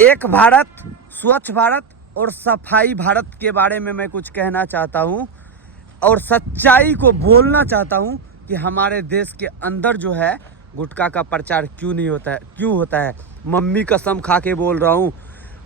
एक भारत, स्वच्छ भारत और सफाई भारत के बारे में मैं कुछ कहना चाहता हूँ और सच्चाई को बोलना चाहता हूँ कि हमारे देश के अंदर जो है गुटखा का प्रचार क्यों नहीं होता है, क्यों होता है। मम्मी कसम खा के बोल रहा हूँ,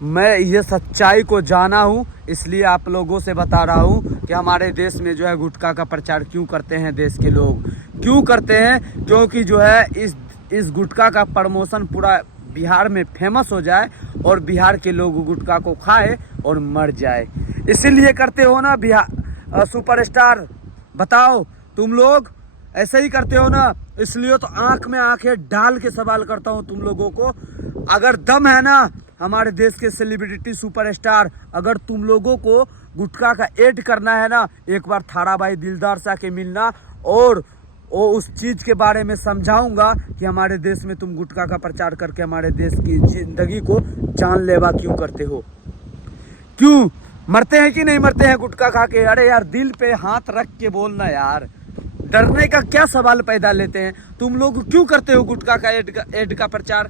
मैं ये सच्चाई को जाना हूँ, इसलिए आप लोगों से बता रहा हूँ कि हमारे देश में जो है गुटखा का प्रचार क्यों करते हैं। देश के लोग क्यों करते हैं? क्योंकि जो है इस गुटखा का प्रमोशन पूरा बिहार में फेमस हो जाए और बिहार के लोग गुटखा को खाए और मर जाए, इसीलिए करते हो ना। बिहार सुपरस्टार, बताओ तुम लोग ऐसे ही करते हो ना, इसलिए तो आंख में आंखें डाल के सवाल करता हूँ तुम लोगों को। अगर दम है ना हमारे देश के सेलिब्रिटी सुपरस्टार, अगर तुम लोगों को गुटखा का ऐड करना है ना, एक बार थारा भाई दिलदार से आके मिलना और उस चीज के बारे में समझाऊंगा कि हमारे देश में तुम गुटखा का प्रचार करके हमारे देश की जिंदगी को जानलेवा क्यों करते हो। क्यों मरते हैं कि नहीं मरते हैं गुटखा खा के? अरे यार दिल पे हाथ रख के बोलना यार, डरने का क्या सवाल पैदा लेते हैं तुम लोग? क्यों करते हो गुटखा का ऐड का प्रचार?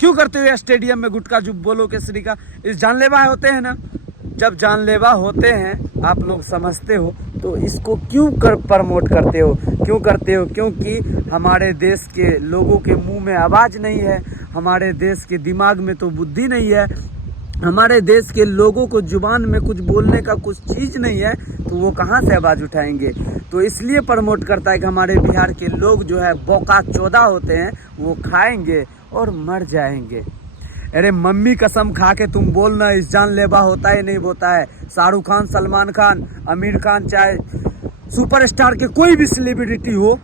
क्यों करते हो स्टेडियम में गुटखा जो बोलो केसरी का? इस जानलेवा होते हैं ना, जब जानलेवा होते हैं आप लोग समझते हो तो इसको क्यों प्रमोट करते हो? क्यों करते हो? क्योंकि हमारे देश के लोगों के मुंह में आवाज़ नहीं है, हमारे देश के दिमाग में तो बुद्धि नहीं है, हमारे देश के लोगों को जुबान में कुछ बोलने का कुछ चीज़ नहीं है, तो वो कहाँ से आवाज़ उठाएंगे? तो इसलिए प्रमोट करता है कि हमारे बिहार के लोग जो है बौका चौदह होते हैं, वो खाएंगे और मर जाएंगे। अरे मम्मी कसम खा के तुम बोलना इस जानलेवा होता है नहीं होता है। शाहरुख खान, सलमान खान, आमिर खान, चाहे सुपरस्टार के कोई भी सेलिब्रिटी हो,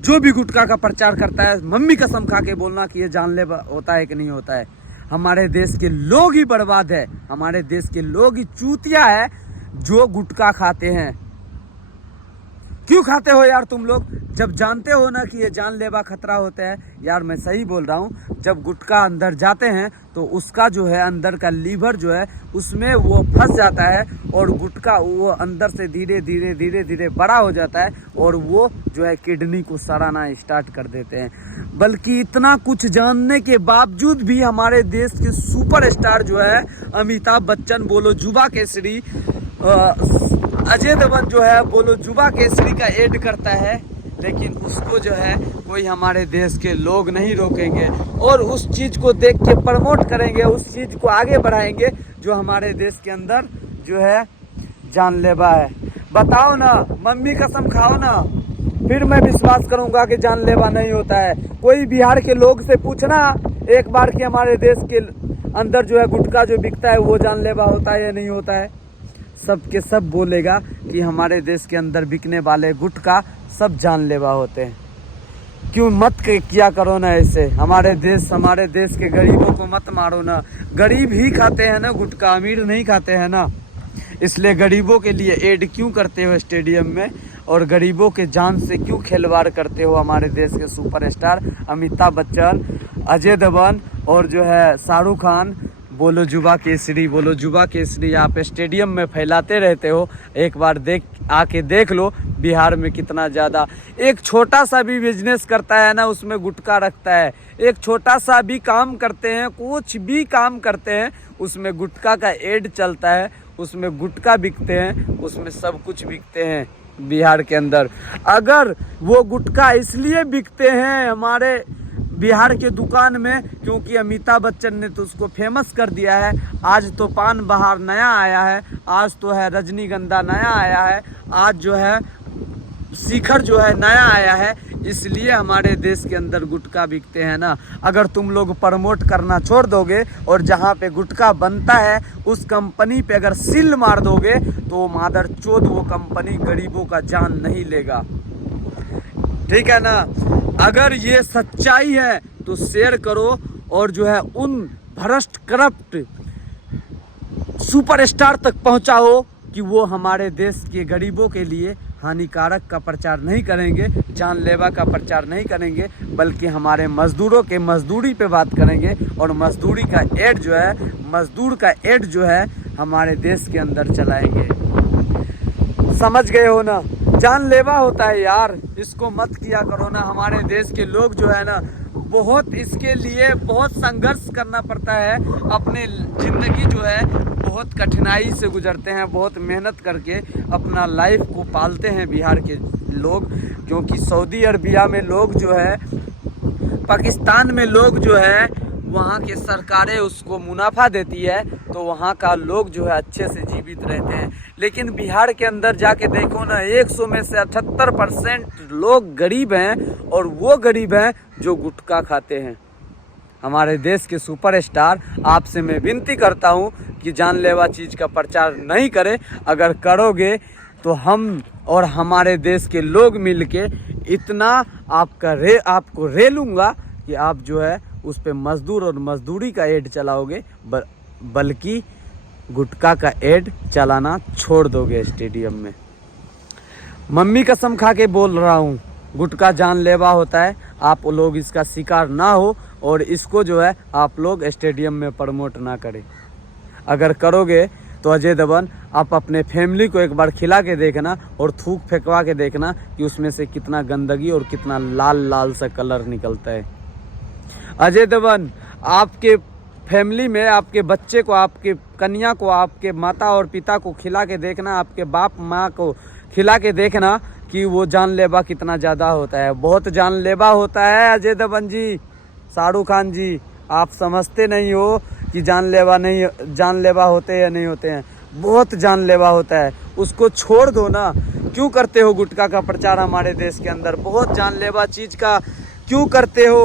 जो भी गुटखा का प्रचार करता है, मम्मी कसम खा के बोलना कि ये जानलेवा होता है कि नहीं होता है। हमारे देश के लोग ही बर्बाद है, हमारे देश के लोग ही चूतिया है जो गुटखा खाते हैं। क्यों खाते हो यार तुम लोग, जब जानते हो ना कि ये जानलेवा खतरा होता है? यार मैं सही बोल रहा हूँ, जब गुटखा अंदर जाते हैं तो उसका जो है अंदर का लीवर जो है उसमें वो फंस जाता है और गुटखा वो अंदर से धीरे धीरे धीरे धीरे बड़ा हो जाता है और वो जो है किडनी को सड़ाना स्टार्ट कर देते हैं। बल्कि इतना कुछ जानने के बावजूद भी हमारे देश के सुपरस्टार जो है अमिताभ बच्चन बोलो युवा केसरी, अजय देवगन जो है बोलो युवा केसरी का ऐड करता है, लेकिन उसको जो है कोई हमारे देश के लोग नहीं रोकेंगे और उस चीज़ को देख के प्रमोट करेंगे, उस चीज़ को आगे बढ़ाएंगे जो हमारे देश के अंदर जो है जानलेवा है। बताओ ना, मम्मी कसम खाओ ना, फिर मैं विश्वास करूंगा कि जानलेवा नहीं होता है। कोई बिहार के लोग से पूछना एक बार कि हमारे देश के अंदर जो है गुटखा जो बिकता है वो जानलेवा होता है या नहीं होता है? सब के सब बोलेगा कि हमारे देश के अंदर बिकने वाले गुटखा सब जानलेवा होते हैं। क्यों मत किया करो ना ऐसे, हमारे देश के गरीबों को मत मारो ना। गरीब ही खाते हैं ना गुटखा, अमीर नहीं खाते हैं ना, इसलिए गरीबों के लिए ऐड क्यों करते हो स्टेडियम में और गरीबों के जान से क्यों खिलवाड़ करते हो? हमारे देश के सुपरस्टार अमिताभ बच्चन, अजय देवगन और जो है शाहरुख खान बोलो युवा केसरी आप स्टेडियम में फैलाते रहते हो। एक बार आके देख लो बिहार में कितना ज़्यादा, एक छोटा सा भी बिजनेस करता है ना उसमें गुटखा रखता है, एक छोटा सा भी काम करते हैं, कुछ भी काम करते हैं उसमें गुटखा का ऐड चलता है, उसमें गुटखा बिकते हैं, उसमें सब कुछ बिकते हैं बिहार के अंदर। अगर वो गुटखा इसलिए बिकते हैं हमारे बिहार के दुकान में क्योंकि अमिताभ बच्चन ने तो उसको फेमस कर दिया है। आज तो पान बहार नया आया है, आज तो है रजनीगंधा नया आया है, आज जो है शिखर जो है नया आया है, इसलिए हमारे देश के अंदर गुटखा बिकते हैं ना। अगर तुम लोग प्रमोट करना छोड़ दोगे और जहाँ पे गुटखा बनता है उस कंपनी पे अगर सील मार दोगे तो मादर चोद वो कंपनी गरीबों का जान नहीं लेगा, ठीक है ना। अगर ये सच्चाई है तो शेयर करो और जो है उन भ्रष्ट करप्ट सुपरस्टार तक पहुंचाओ कि वो हमारे देश के गरीबों के लिए हानिकारक का प्रचार नहीं करेंगे, जानलेवा का प्रचार नहीं करेंगे, बल्कि हमारे मजदूरों के मजदूरी पे बात करेंगे और मजदूरी का ऐड जो है, मजदूर का ऐड जो है हमारे देश के अंदर चलाएंगे। समझ गए हो ना? जानलेवा होता है यार, इसको मत किया करो ना। हमारे देश के लोग जो है ना बहुत इसके लिए बहुत संघर्ष करना पड़ता है। अपने ज़िंदगी जो है बहुत कठिनाई से गुजरते हैं, बहुत मेहनत करके अपना लाइफ को पालते हैं बिहार के लोग। क्योंकि सऊदी अरबिया में लोग जो है, पाकिस्तान में लोग जो है, वहाँ के सरकारें उसको मुनाफा देती है तो वहाँ का लोग जो है अच्छे से जीवित रहते हैं। लेकिन बिहार के अंदर जाके देखो ना, 100 में से 78% लोग गरीब हैं, और वो गरीब हैं जो गुटखा खाते हैं। हमारे देश के सुपरस्टार, आपसे मैं विनती करता हूँ कि जानलेवा चीज़ का प्रचार नहीं करें। अगर करोगे तो हम और हमारे देश के लोग मिलके इतना आपको रेलूँगा कि आप जो है उस पे मजदूर और मजदूरी का ऐड चलाओगे, बल्कि गुटखा का ऐड चलाना छोड़ दोगे स्टेडियम में। मम्मी कसम खा के बोल रहा हूँ, गुटखा जानलेवा होता है। आप लोग इसका शिकार ना हो और इसको जो है आप लोग स्टेडियम में प्रमोट ना करें। अगर करोगे तो अजय देवगन, आप अपने फैमिली को एक बार खिला के देखना और थूक फेंकवा के देखना कि उसमें से कितना गंदगी और कितना लाल लाल सा कलर निकलता है। अजय देवगन, आपके फैमिली में आपके बच्चे को, आपके कन्या को, आपके माता और पिता को खिला के देखना, आपके बाप माँ को खिला के देखना कि वो जानलेवा कितना ज़्यादा होता है। बहुत जानलेवा होता है अजय देवगन जी, शाहरुख खान जी, आप समझते नहीं हो कि जानलेवा होते हैं या नहीं होते हैं। बहुत जानलेवा होता है, उसको छोड़ दो ना। क्यों करते हो गुटखा का प्रचार हमारे देश के अंदर? बहुत जानलेवा चीज़ का क्यों करते हो?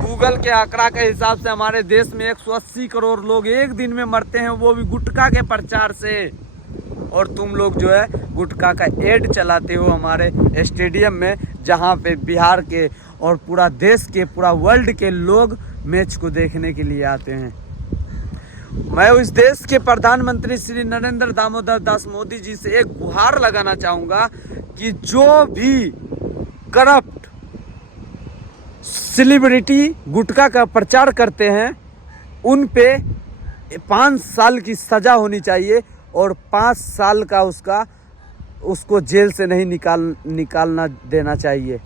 गूगल के आंकड़ा के हिसाब से हमारे देश में 180 करोड़ लोग एक दिन में मरते हैं, वो भी गुटखा के प्रचार से। और तुम लोग जो है गुटखा का ऐड चलाते हो हमारे स्टेडियम में, जहाँ पे बिहार के और पूरा देश के, पूरा वर्ल्ड के लोग मैच को देखने के लिए आते हैं। मैं इस देश के प्रधानमंत्री श्री नरेंद्र दामोदर दास मोदी जी से एक गुहार लगाना चाहूँगा कि जो भी करप्ट सेलिब्रिटी गुटखा का प्रचार करते हैं उन पे 5 साल की सज़ा होनी चाहिए और 5 साल का उसको जेल से नहीं निकालना देना चाहिए।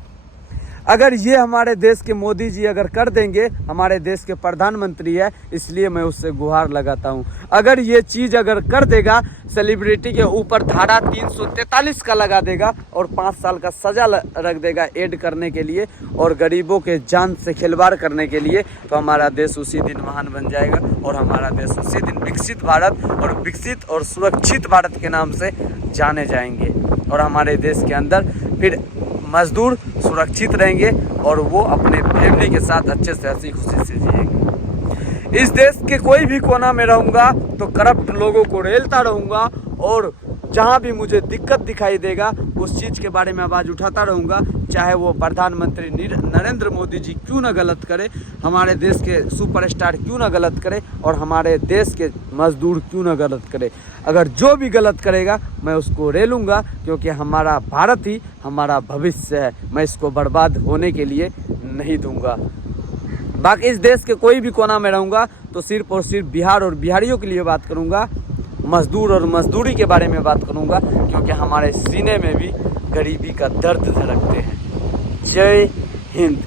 अगर ये हमारे देश के मोदी जी अगर कर देंगे, हमारे देश के प्रधानमंत्री है, इसलिए मैं उससे गुहार लगाता हूँ। अगर ये चीज़ अगर कर देगा, सेलिब्रिटी के ऊपर धारा 343 का लगा देगा और 5 साल का सज़ा रख देगा ऐड करने के लिए और गरीबों के जान से खिलवाड़ करने के लिए, तो हमारा देश उसी दिन महान बन जाएगा और हमारा देश उसी दिन विकसित भारत और विकसित और सुरक्षित भारत के नाम से जाने जाएंगे। और हमारे देश के अंदर फिर मजदूर सुरक्षित रहेंगे और वो अपने फैमिली के साथ अच्छे से हंसी खुशी से जिएंगे। इस देश के कोई भी कोना में रहूँगा तो करप्ट लोगों को रेलता रहूँगा और जहाँ भी मुझे दिक्कत दिखाई देगा उस चीज़ के बारे में आवाज़ उठाता रहूँगा, चाहे वो प्रधानमंत्री नरेंद्र मोदी जी क्यों ना गलत करे, हमारे देश के सुपरस्टार क्यों ना गलत करे और हमारे देश के मजदूर क्यों ना गलत करे। अगर जो भी गलत करेगा मैं उसको रेलूँगा, क्योंकि हमारा भारत ही हमारा भविष्य है। मैं इसको बर्बाद होने के लिए नहीं दूँगा। बाकी इस देश के कोई भी कोना में रहूँगा तो सिर्फ और सिर्फ बिहार और बिहारियों के लिए बात करूँगा, मजदूर और मजदूरी के बारे में बात करूँगा, क्योंकि हमारे सीने में भी गरीबी का दर्द धड़कते हैं। जय हिंद।